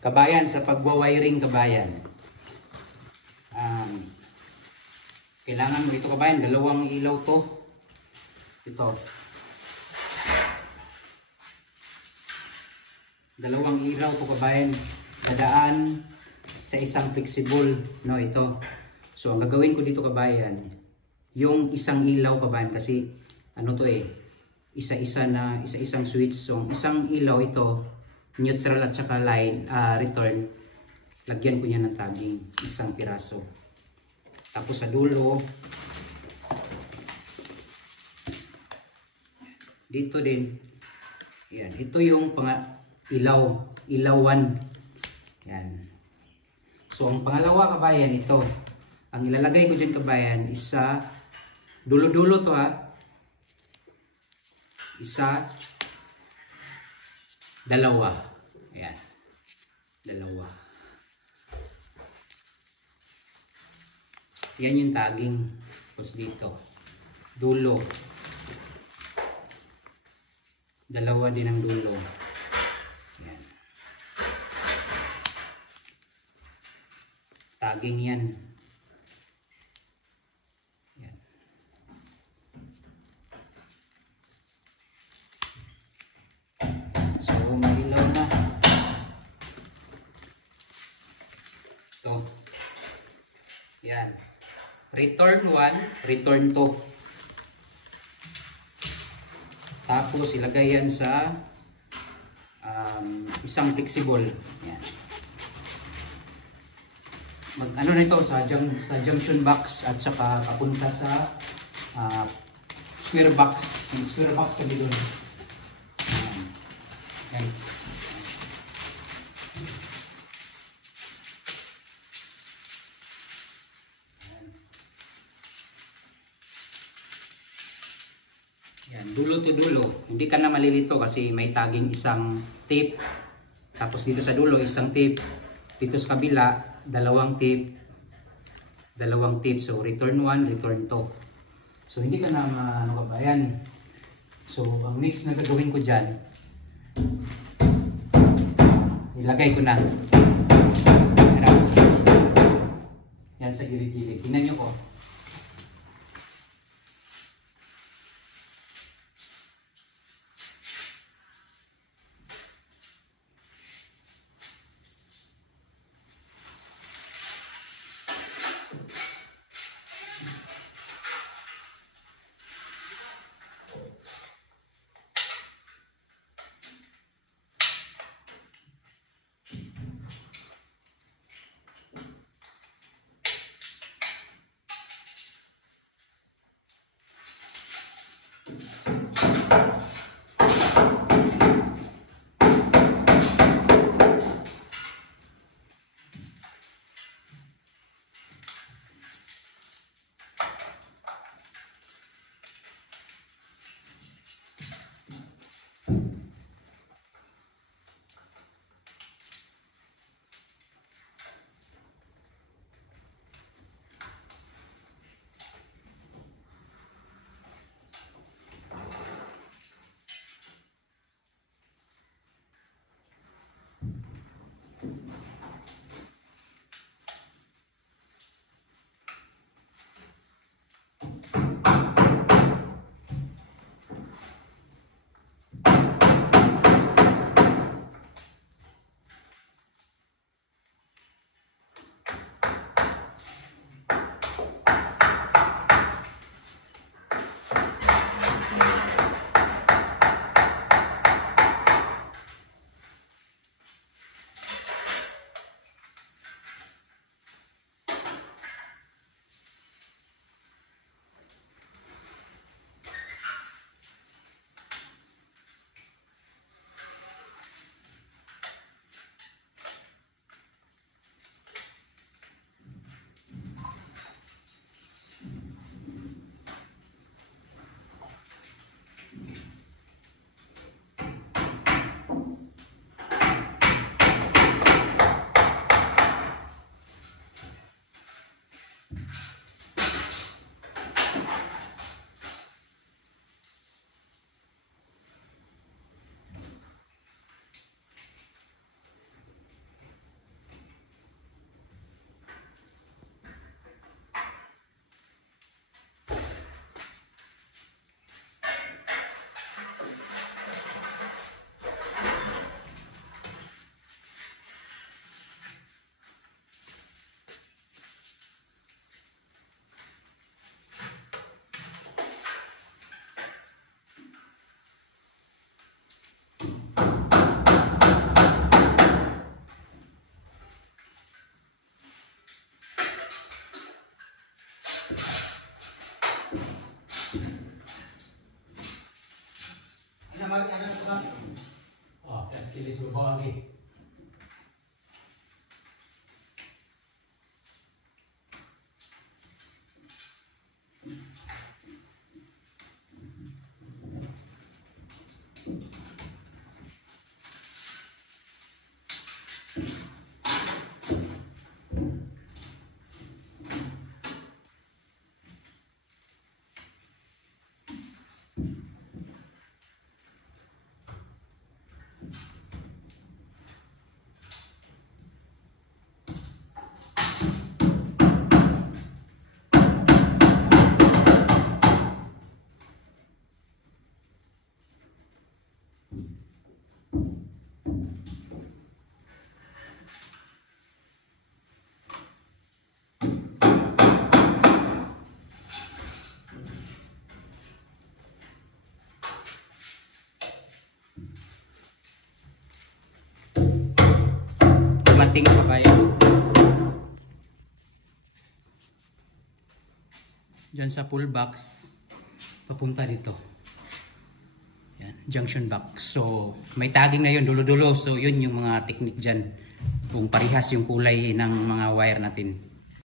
Kabayan, sa pagwa-wiring kabayan. Kailangan dito kabayan, dalawang ilaw to. Ito. Dalawang ilaw to kabayan. Dadaan sa isang flexible, no, ito. So ang gagawin ko dito kabayan, yung isang ilaw kabayan kasi ano to isa-isang switch. So isang ilaw ito, neutral at saka line, return. Lagyan ko niya ng tagging, isang piraso. Tapos sa dulo, dito din, yan, ito yung ilawan. Yan. So ang pangalawa kabayan, ito. Ang ilalagay ko dyan kabayan, isa, dulo-dulo to isa, dalawa. Ayan. Dalawa. Yan yung tagging. Tapos dito. Dulo. Dalawa din ang dulo. Ayan. Tagging yan. Ayan. So, malilaw na. Ito. Yan. Return 1, return 2. Tapos, ilagay yan sa isang flexible. Yan. Ano na ito, sa junction box at saka papunta sa square box. Yung square box kami doon. Yan. Yan, dulo to dulo. Hindi ka na malilito kasi may tagging isang tape. Tapos dito sa dulo, isang tape. Dito sa kabila, dalawang tape. Dalawang tape. So, return 1, return 2. So, hindi ka na ano kabayan. So, ang next na gagawin ko dyan, ilagay ko na. Yan sa gilid-gilid. Tingnan nyo ko. Silis babaw lagi. Mating pa kayo. Diyan sa pull box papunta dito. Yan, junction box. So may tagging na yun, dulo-dulo. So yun yung mga technique dyan. Kung parehas yung kulay ng mga wire natin.